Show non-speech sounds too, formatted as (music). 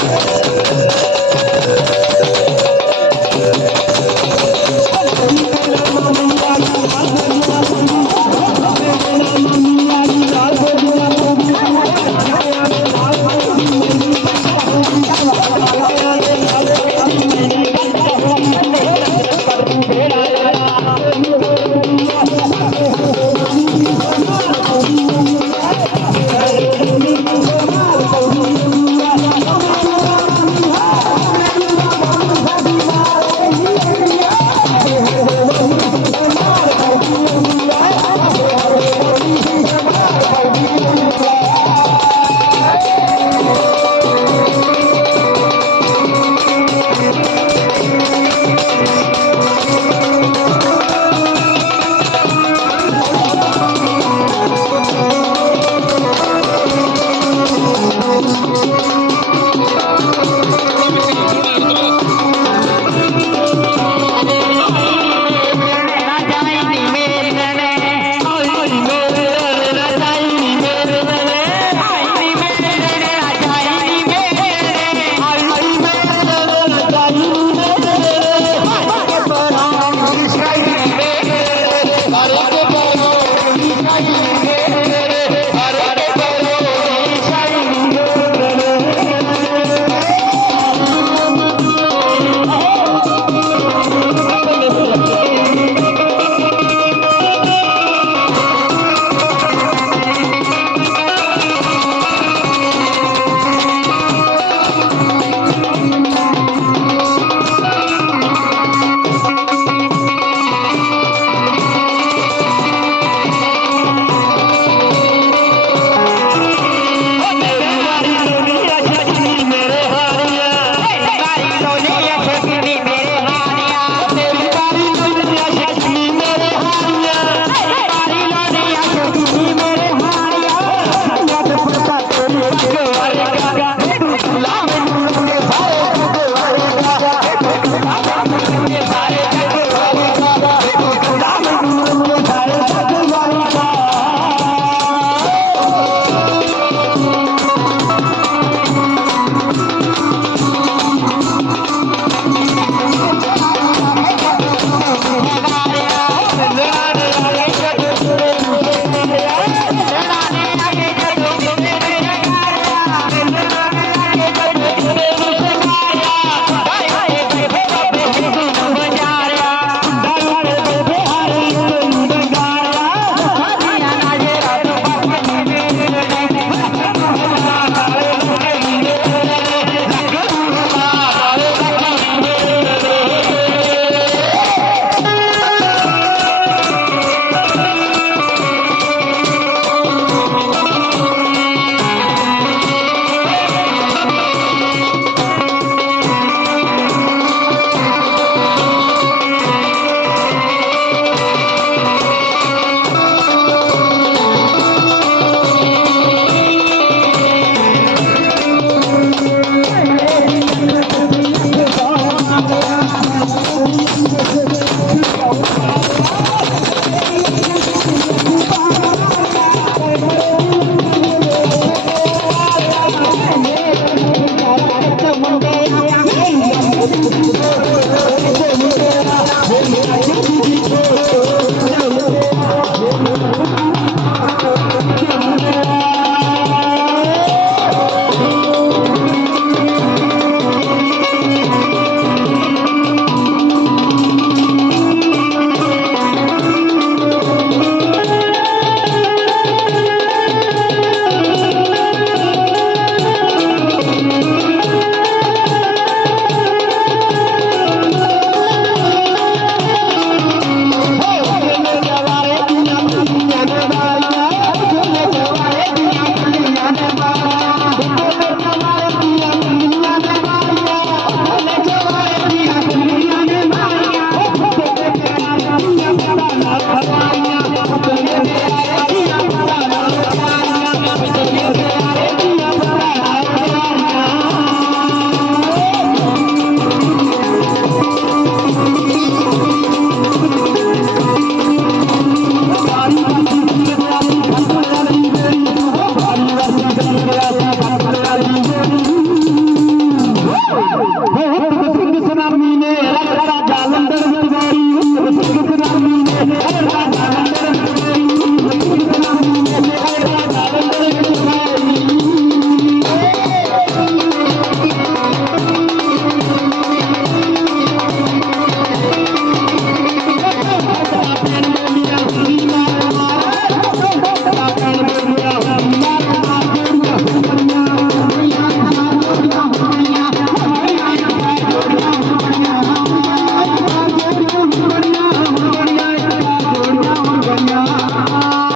Thank (laughs) you.